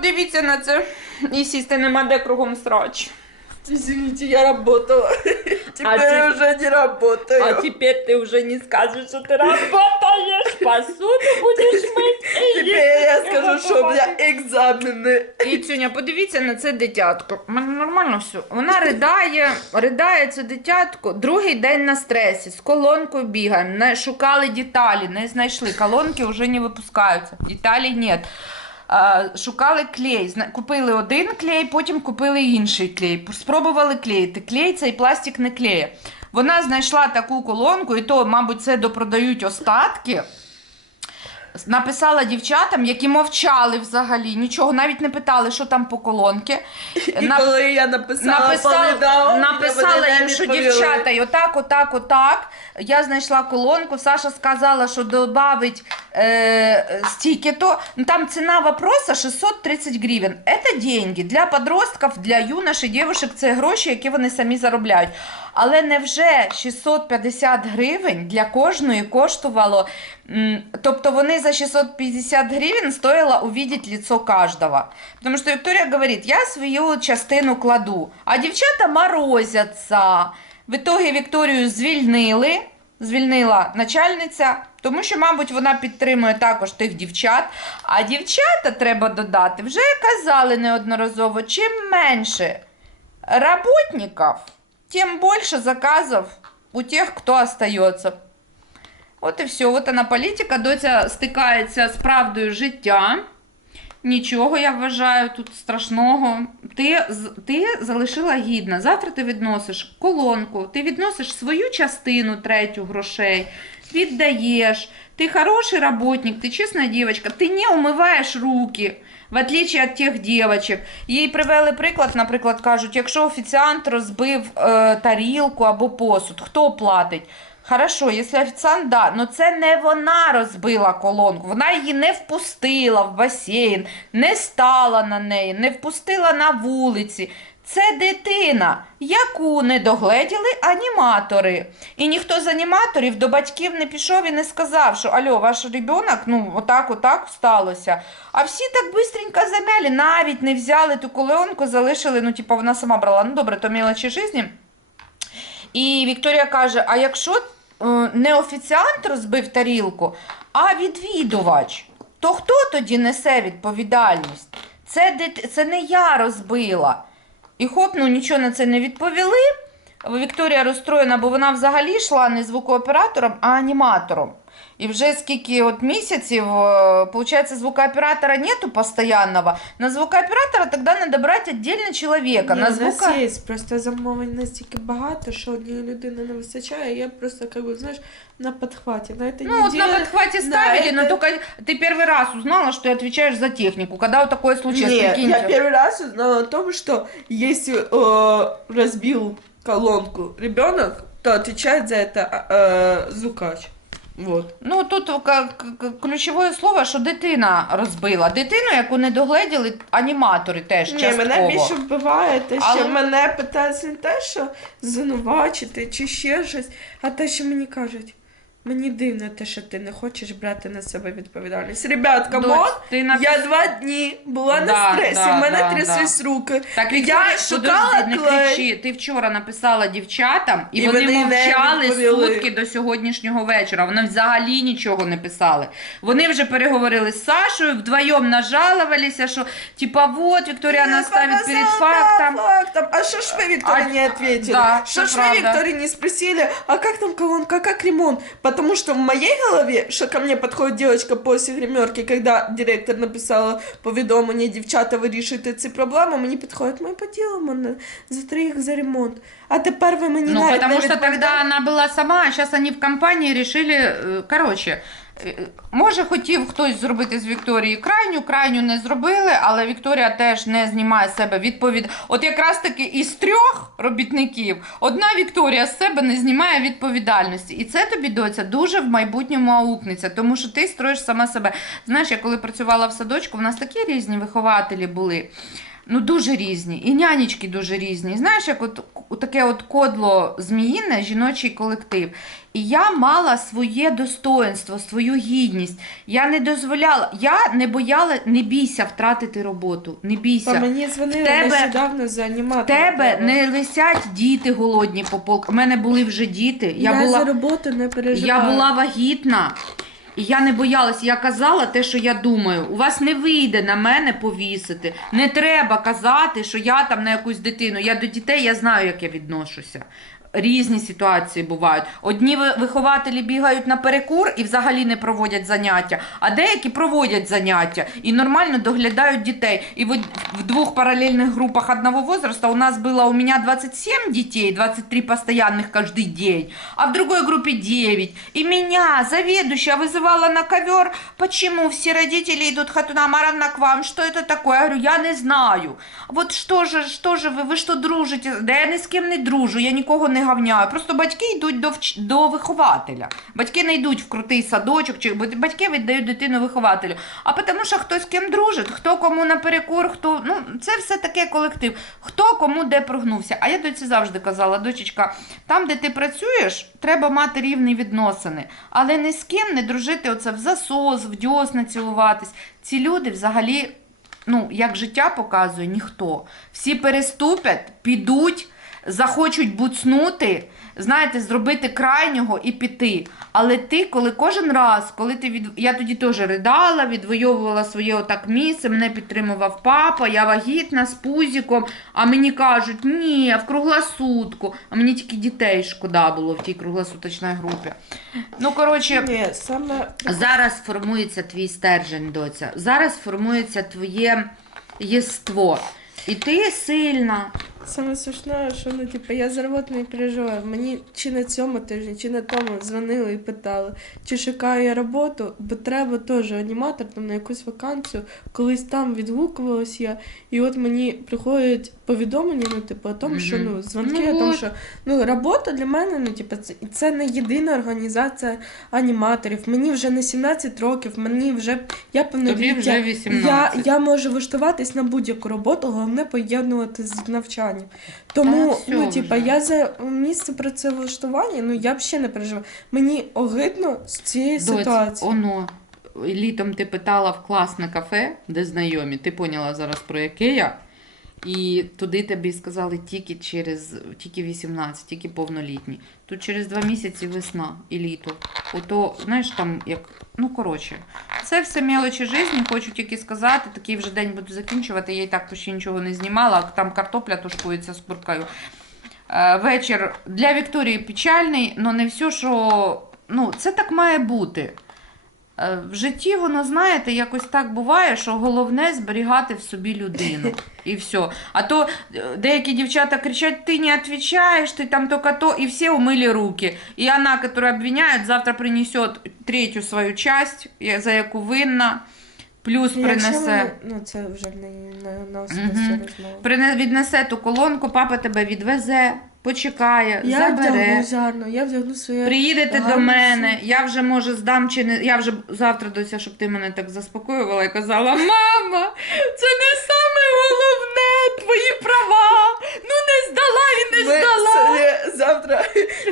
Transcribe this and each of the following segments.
подивіться на це. І сісти нема де кругом срач. Извините, я работала. Теперь те- уже не работаю. А тепер ти вже не скажеш, що ти работаєш, посуду будеш мити. Теперь я скажу, что у меня экзамены. І Цюня, подивіться на це дитятко. У мене нормально все. Вона ридає, ридає це дитятко. Другий день на стресі, з колонкою бігаємо. Шукали деталі, не знайшли. Колонки вже не випускаються. Деталей нет. Шукали клей. Купили один клей, потім купили інший клей. Спробували клеїти. Клей цей пластик не клеє. Вона знайшла таку колонку, і то, мабуть, це допродають остатки. Написала дівчатам, які мовчали взагалі, нічого, навіть не питали, що там по колонки. И На- коли я написала, Написала, повідав, написала вони їм, не що відповіли. дівчата, і отак, отак, отак. Я знайшла колонку. Саша сказала, що додавить е, стільки-то. Ну, там ціна вопроса 630 гривень. Це деньги для подростків, для юношей, дівчаток це гроші, які вони самі заробляють. Але невже 650 гривень для кожної коштувало. Тобто вони за 650 гривень стоило увидеть лицо каждого. Потому что Виктория говорит, я свою частину кладу, а дівчата морозяться. В итоге Вікторію звільнили, звільнила начальниця, тому що, мабуть, вона підтримує також тих дівчат. А дівчата, треба додати, вже казали неодноразово, чим менше работників, тим больше заказов у тех, кто остается. От і все, от вона політика, доця стикається з правдою життя. Нічого, я вважаю, тут страшного. Ти, ти залишила гідна. Завтра ти відносиш колонку, ти відносиш свою частину третю грошей, віддаєш. Ти хороший работник, ти чесна дівчинка, ти не умиваєш руки. В отличие від тих дівчаток. Їй привели приклад, наприклад, кажуть, якщо офіціант розбив е, тарілку або посуд, хто платить? Хорошо, якщо офіціант, да, але це не вона розбила колонку, вона її не впустила в басейн, не стала на неї, не впустила на вулиці. Це дитина, яку не догледіли аніматори. І ніхто з аніматорів до батьків не пішов і не сказав, що альо, ваш ребенок, ну отак, отак сталося. А всі так бистренько замяли, навіть не взяли ту колонку, залишили, ну, типу, вона сама брала. Ну добре, то мелочі житті. І Вікторія каже: а якщо не офіціант розбив тарілку, а відвідувач, то хто тоді несе відповідальність? Це, це не я розбила. І хоп, ну нічого на це не відповіли. Вікторія розстроєна, бо вона взагалі йшла не звукооператором, а аніматором. І вже скільки от місяців, виходить, звукооператора нету постоянного. На звукооператора тоді треба брати віддільно чоловіка. Ні, на у звука... нас є, просто замовлень настільки багато, що однієї людини не вистачає, я просто, как бы, знаєш, на підхваті. На этой Ну, вот на неделе- подхвате Да, ставили, но это- только ты первый раз узнала, что ты отвечаешь за технику. Когда вот такое случилось, Нет, прикиньте. я первый раз узнала о том, что если э, разбил колонку ребенок, то отвечает за это э, звукач. Вот. Ну, тут к- к- ключове слово, що дитина розбила. Дитину, яку не догледіли аніматори теж Ні, частково. мене більше вбиває те, що Але- мене питають не те, що звинувачити чи ще щось, а те, що мені кажуть. Мені дивно те, що ти не хочеш брати на себе відповідальність. Ребят, камон, Дочь, ти на... я два дні була Да, на стресі, да, в мене да, тряслись руки. Так, я Вікторія, шукала подожди, не клей. кричи. Ти вчора написала дівчатам, і, І вони, вони не мовчали відповіли. сутки до сьогоднішнього вечора. Вони взагалі нічого не писали. Вони вже переговорили з Сашою, вдвоєм нажалувалися, що типа вот, Вікторія нас ставить перед показала фактом. фактом. А что ж вы Викторе А- не ответили? да, что это ж вы правда. Викторе не спросили, а как там колонка, как ремонт? Потому что в моей голове, что ко мне подходит девочка после гримерки, когда директор написала повідомлення, дівчата вирішуйте ці проблеми, мені підходить, ми поділимо за троих за ремонт. А тепер ви мені Ну, навіть потому не что відповідаєте. тогда она была сама, а сейчас они в компании решили, е, короче, може хотів хтось зробити з Вікторії крайню, крайню не зробили, але Вікторія теж не знімає з себе відповідь. От якраз таки із трьох робітників одна Вікторія з себе не знімає відповідальності. І це тобі, доця, дуже в майбутньому аукнеться, тому що ти строїш сама себе. Знаєш, я коли працювала в садочку, в нас такі різні вихователі були. Ну, дуже різні. І нянечки дуже різні. Знаєш, як от таке от кодло зміїне, жіночий колектив. І я мала своє достоинство, свою гідність. Я не дозволяла, я не бояла, не бійся втратити роботу. Не бійся. мені дзвонили В тебе- нещодавно за В аніматором. тебе не висять діти голодні по полкам. У мене були вже діти. Я, Я, була за роботу не переживаю. я була вагітна, і я не боялась, я казала те, що я думаю. У вас не вийде на мене повісити. Не треба казати, що я там на якусь дитину. Я до дітей я знаю, як я відношуся. Різні ситуації бувають. Одні ви- вихователі бігають на перекур і взагалі не проводять заняття, а деякі проводять заняття і нормально доглядають дітей. І в, в двох параллельных группах одного возраста у нас было у меня 27 детей, 23 постоянных каждый день, а в другой группе 9. И меня, заведующая, вызывала на ковер, почему все родители идут Хатуна Маровна к вам, что это такое? Я говорю, я не знаю. Вот что же, что же ви, ви що дружите? Да я ні з ким не дружу, я нікого не гавняю. Просто батьки йдуть до, вч- до вихователя. Батьки не йдуть в крутий садочок, чи батьки віддають дитину вихователю. А тому що хто з ким дружить, хто кому наперекур, хто. Ну, це все таке колектив. Хто кому де прогнувся. А я доці завжди казала, дочечка, там, де ти працюєш, треба мати рівні відносини. Але ні з ким не дружити оце в засос, в дьосна цілуватись. Ці люди взагалі ну, як життя показує, ніхто. Всі переступять, підуть, захочуть буцнути, знаєте, зробити крайнього і піти. Але ти, коли кожен раз, коли ти від. Я тоді теж ридала, відвоювала своє отак місце, мене підтримував папа, я вагітна з пузіком, а мені кажуть, ні, в круглосутку. А мені тільки дітей шкода було в тій круглосуточній групі. Ну, коротше. Ні, саме Зараз формується твій стержень, доця. Зараз формується твоє єство. І ти сильна. Саме смішне, що ну, типу, я за роботу не переживаю. Мені чи на цьому тижні, чи на тому дзвонили і питали, чи шукаю я роботу, бо треба теж аніматор там на якусь вакансію. Колись там відгукувалась я, і от мені приходять повідомлення, ну, типу, о тому, що ну, дзвонки, Ну о тому, що ну, робота для мене, ну, типу, це, це не єдина організація аніматорів. Мені вже не 17 років, мені вже я повноліття. Я, я можу влаштуватись на будь-яку роботу, головне поєднувати з навчанням. Тому, Та ну, типа, я за місце працевлаштування, ну я ще не переживаю. Мені огидно з цієї Доць, ситуації. оно. Літом ти питала в класне кафе, де знайомі, ти поняла зараз про яке я. І туди тобі сказали тільки через тільки 18, тільки повнолітні. Тут через два місяці весна і літо. Ото, знаєш, там як. Ну, коротше, це все мелочі житті, хочу тільки сказати. Такий вже день буду закінчувати. Я і так почти нічого не знімала, там картопля тушкується з куркою. Е, вечір для Вікторії печальний, але не все, що. Ну, це так має бути. Е, В житті воно, знаєте, якось так буває, що головне зберігати в собі людину. І все. А то е, деякі дівчата кричать, ти не відповідаєш, ти там тільки то, і всі умили руки. І вона, яку обвиняють, завтра принесе третю свою часть, за яку винна, плюс принесе. ну це вже не на, на розмову. Прине, віднесе ту колонку, папа тебе відвезе, почекає, Я забере. вдягну гарно, я вдягну своє. Приїдете до мене, я вже може здам чи не. Я вже завтра дося, щоб ти мене так заспокоювала і казала: Мама, це не саме головне, твої права. Ну не здала і не Ми здала. собі завтра,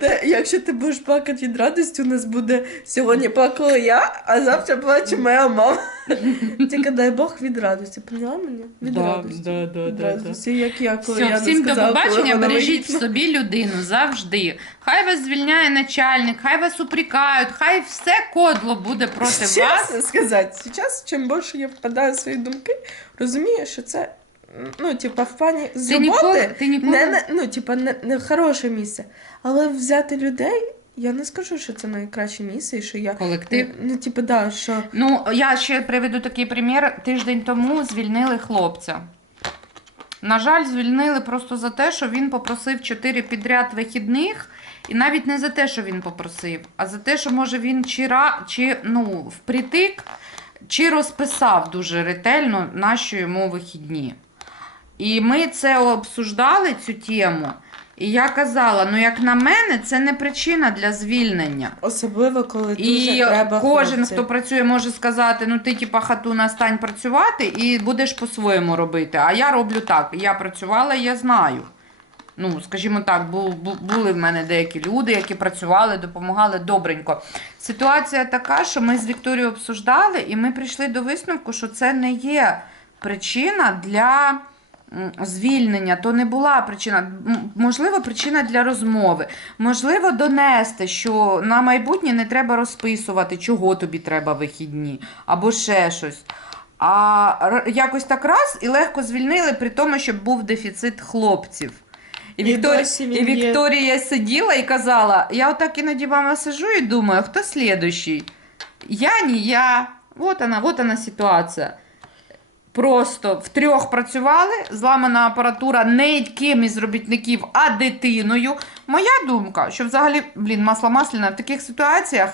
та, якщо ти будеш плакати від радості, у нас буде сьогодні плакала я, а завтра плаче моя мама. Тільки дай Бог від радості. Поняла мене? Від радості. да, да, Від радості, як я, коли Все, я всім до побачення, бережіть вагітна. Собі людину завжди. Хай вас звільняє начальник, хай вас упрекають, хай все кодло буде проти вас. Сказати, зараз, чим більше я впадаю в свої думки, розумію, що це, ну, типа, в плані з Ти роботи, ніколи, ти ніколи... не, не, ну, типа, не, не хороше місце. Але взяти людей, я не скажу, що це найкраще місце, і що я. колектив. Ну, типа, да, що. Ну, я ще приведу такий примір. Тиждень тому звільнили хлопця. На жаль, звільнили просто за те, що він попросив 4 підряд вихідних. І навіть не за те, що він попросив, а за те, що може він чи, ра, чи ну, впритик, чи розписав дуже ретельно наші йому вихідні. І ми це обсуждали, цю тему. І я казала: ну як на мене, це не причина для звільнення. Особливо, коли дуже І треба кожен, хлопців. хто працює, може сказати: ну ти, типа, хатуна, стань працювати і будеш по-своєму робити. А я роблю так. Я працювала, я знаю. Ну, скажімо так, бу- бу- були в мене деякі люди, які працювали, допомагали добренько. Ситуація така, що ми з Вікторією обсуждали, і ми прийшли до висновку, що це не є причина для звільнення. То не була причина. Можливо, причина для розмови. Можливо, донести, що на майбутнє не треба розписувати, чого тобі треба вихідні, або ще щось. А якось так раз і легко звільнили, при тому, щоб був дефіцит хлопців. І, І Вікторія, і. Вікторія сиділа і казала: я отак іноді мама сижу і думаю, хто слідущий? Я, не я. Вот она, вот она ситуація. Просто втрьох працювали, зламана апаратура не ким із робітників, а дитиною. Моя думка, що взагалі, блін, масло масляне, в таких ситуаціях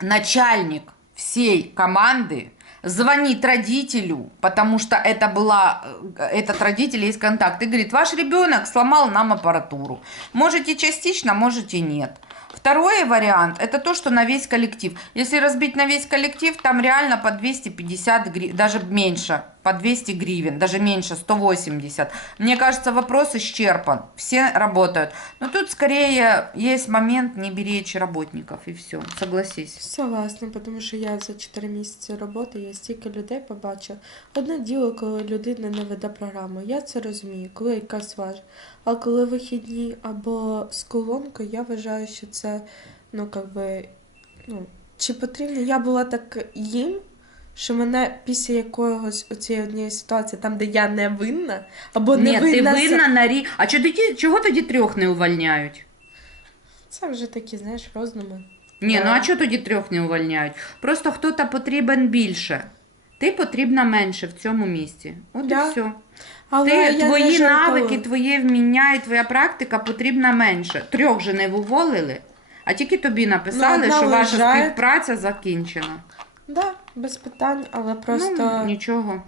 начальник всей команды звонит родителю, потому что это была, э, этот родитель есть контакт, и говорит, ваш ребенок сломал нам аппаратуру. Можете частично, можете нет. Второй вариант, это то, что на весь коллектив. Если разбить на весь коллектив, там реально по 250 гривен, даже меньше, по 200 гривен, даже меньше, 180. Мне кажется, вопрос исчерпан. Все работают. Но тут скорее есть момент не беречь работников, и все. Согласись. Согласна, тому що я за 4 місяці роботи я стільки людей побачила. Одне діло, коли людина не веде програму. Я це розумію, коли якась важить. А коли вихідні або з колонкою, я вважаю, що це, ну, как би, ну, чи потрібно. Я була так їм, що мене після якогось оцієї однієї ситуації, там, де я не винна, або не Ні, ти винна. винна на рі. А чого тоді, чого тоді трьох не увольняють? Це вже такі, знаєш, роздуми. Ні, ну а чого тоді трьох не увольняють? Просто хто-то потрібен більше. Ти потрібна менше в цьому місці. От Да. і все. Але Ти, я не твої жартую. навики, твоє вміння і твоя практика потрібна менше. Трьох же не уволили, а тільки тобі написали, Ну, одна що ваша виїжджає. співпраця закінчена. Да, без питань, але просто. Ну, нічого.